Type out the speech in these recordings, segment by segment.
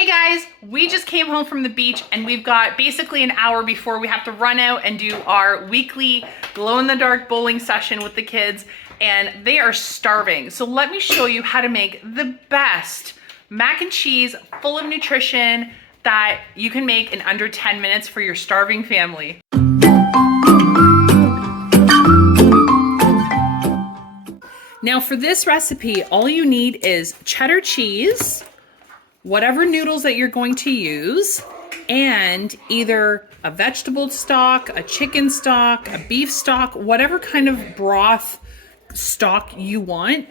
Hey guys, we just came home from the beach and we've got basically an hour before we have to run out and do our weekly glow-in-the-dark bowling session with the kids, and they are starving. So let me show you how to make the best mac and cheese full of nutrition that you can make in under 10 minutes for your starving family. Now for this recipe, all you need is cheddar cheese, whatever noodles that you're going to use, and either a vegetable stock, a chicken stock, a beef stock, whatever kind of broth stock you want.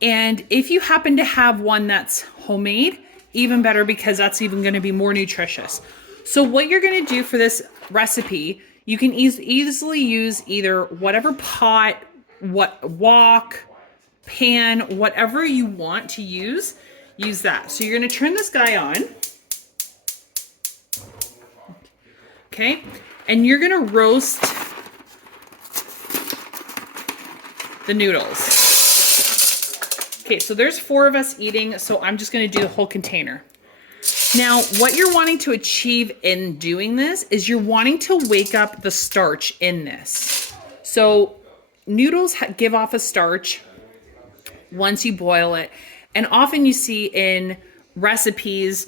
And if you happen to have one that's homemade, even better, because that's even going to be more nutritious. So what you're going to do for this recipe, you can easily use either whatever pot, wok, pan, whatever you want to use that. So you're going to turn this guy on. Okay. And you're going to roast the noodles. Okay. So there's 4 of us eating. So I'm just going to do the whole container. Now, what you're wanting to achieve in doing this is you're wanting to wake up the starch in this. So noodles give off a starch once you boil it. And often you see in recipes,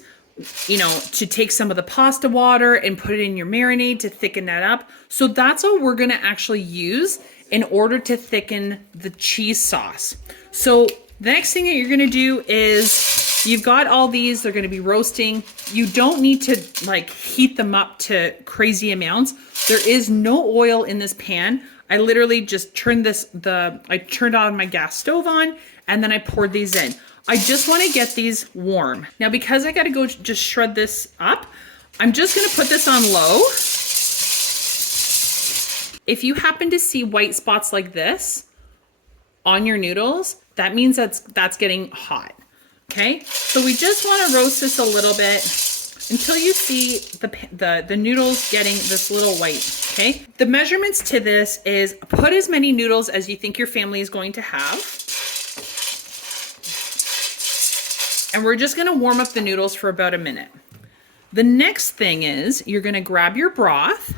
you know, to take some of the pasta water and put it in your marinade to thicken that up. So that's all we're going to actually use in order to thicken the cheese sauce. So the next thing that you're going to do is you've got all these, they're going to be roasting. You don't need to like heat them up to crazy amounts. There is no oil in this pan. I literally just turned I turned on my gas stove on, and then I poured these in. I just want to get these warm. Now, because I got to go just shred this up, I'm just going to put this on low. If you happen to see white spots like this on your noodles, that means that's getting hot. Okay, so we just want to roast this a little bit until you see the noodles getting this little white. Okay, the measurements to this is put as many noodles as you think your family is going to have. And we're just going to warm up the noodles for about a minute. The next thing is you're going to grab your broth.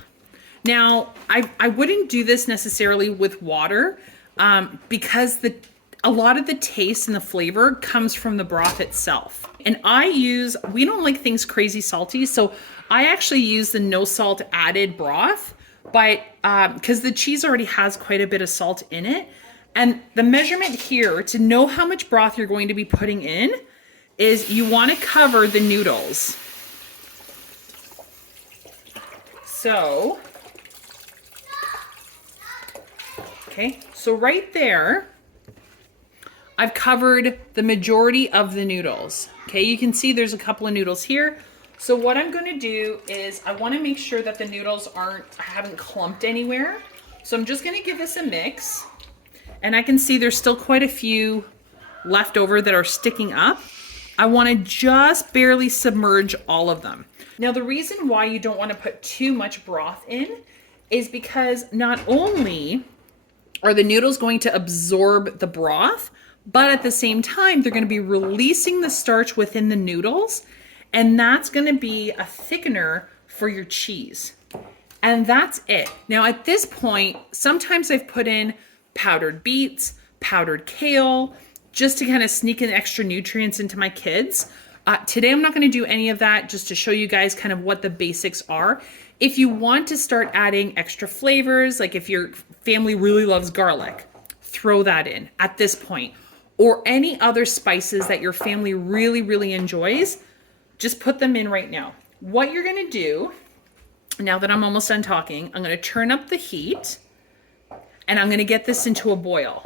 Now, I wouldn't do this necessarily with water because a lot of the taste and the flavor comes from the broth itself. And we don't like things crazy salty, so I actually use the no salt added broth, but because the cheese already has quite a bit of salt in it. And the measurement here to know how much broth you're going to be putting in is you want to cover the noodles. So, okay, so right there, I've covered the majority of the noodles. Okay, you can see there's a couple of noodles here. So what I'm going to do is I want to make sure that the noodles haven't clumped anywhere. So I'm just going to give this a mix. And I can see there's still quite a few left over that are sticking up. I want to just barely submerge all of them. Now, the reason why you don't want to put too much broth in is because not only are the noodles going to absorb the broth, but at the same time, they're going to be releasing the starch within the noodles, and that's going to be a thickener for your cheese. And that's it. Now, at this point, sometimes I've put in powdered beets, powdered kale, just to kind of sneak in extra nutrients into my kids. Today, I'm not going to do any of that, just to show you guys kind of what the basics are. If you want to start adding extra flavors, like if your family really loves garlic, throw that in at this point. Or any other spices that your family really, really enjoys, just put them in right now. What you're going to do, now that I'm almost done talking, I'm going to turn up the heat, and I'm going to get this into a boil.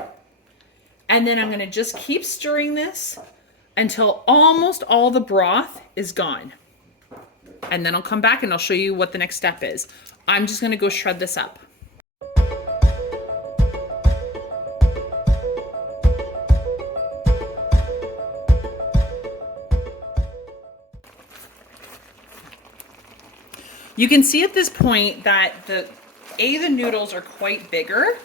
And then I'm going to just keep stirring this until almost all the broth is gone. And then I'll come back and I'll show you what the next step is. I'm just going to go shred this up. You can see at this point that the noodles are quite bigger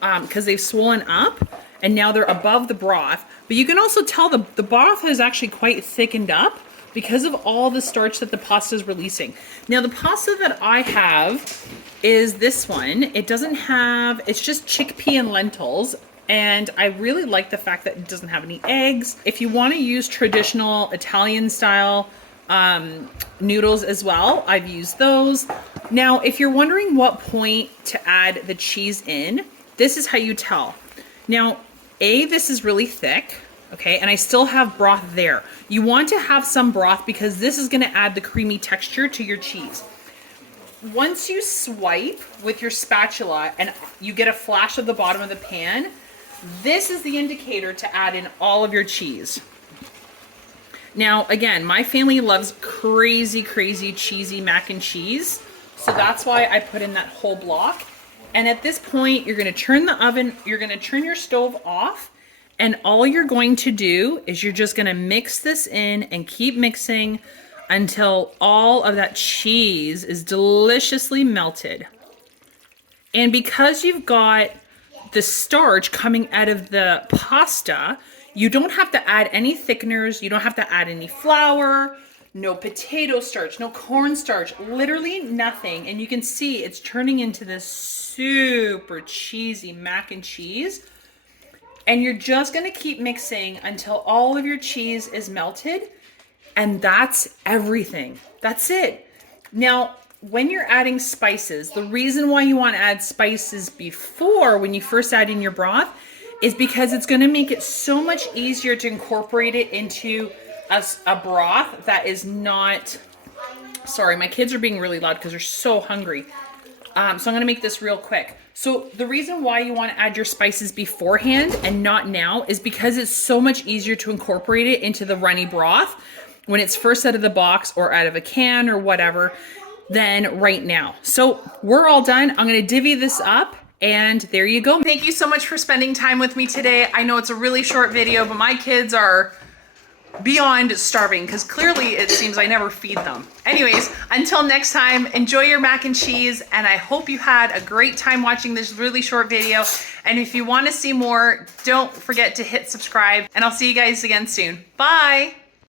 because they've swollen up. And now they're above the broth. But you can also tell the broth is actually quite thickened up because of all the starch that the pasta is releasing. Now the pasta that I have is this one. It doesn't have, it's just chickpea and lentils. And I really like the fact that it doesn't have any eggs. If you want to use traditional Italian style noodles as well, I've used those. Now, if you're wondering what point to add the cheese in, this is how you tell. Now, this is really thick, okay? And I still have broth there. You want to have some broth because this is gonna add the creamy texture to your cheese. Once you swipe with your spatula and you get a flash of the bottom of the pan, this is the indicator to add in all of your cheese. Now, again, my family loves crazy, crazy cheesy mac and cheese. So that's why I put in that whole block. And at this point, you're gonna turn the oven, you're gonna turn your stove off, and all you're going to do is you're just gonna mix this in and keep mixing until all of that cheese is deliciously melted. And because you've got the starch coming out of the pasta, you don't have to add any thickeners, you don't have to add any flour, no potato starch, no cornstarch, literally nothing. And you can see it's turning into this super cheesy mac and cheese. And you're just gonna keep mixing until all of your cheese is melted. And that's everything. That's it. Now, when you're adding spices, the reason why you want to add spices before, when you first add in your broth, is because it's going to make it so much easier to incorporate it into a broth that is not, sorry, my kids are being really loud because they're so hungry. So I'm going to make this real quick. So the reason why you want to add your spices beforehand and not now is because it's so much easier to incorporate it into the runny broth when it's first out of the box or out of a can or whatever than right now. So we're all done. I'm going to divvy this up and there you go. Thank you so much for spending time with me today. I know it's a really short video, but my kids are beyond starving because clearly it seems I never feed them. Anyways, until next time, enjoy your mac and cheese, and I hope you had a great time watching this really short video. And if you want to see more, don't forget to hit subscribe, and I'll see you guys again soon. Bye.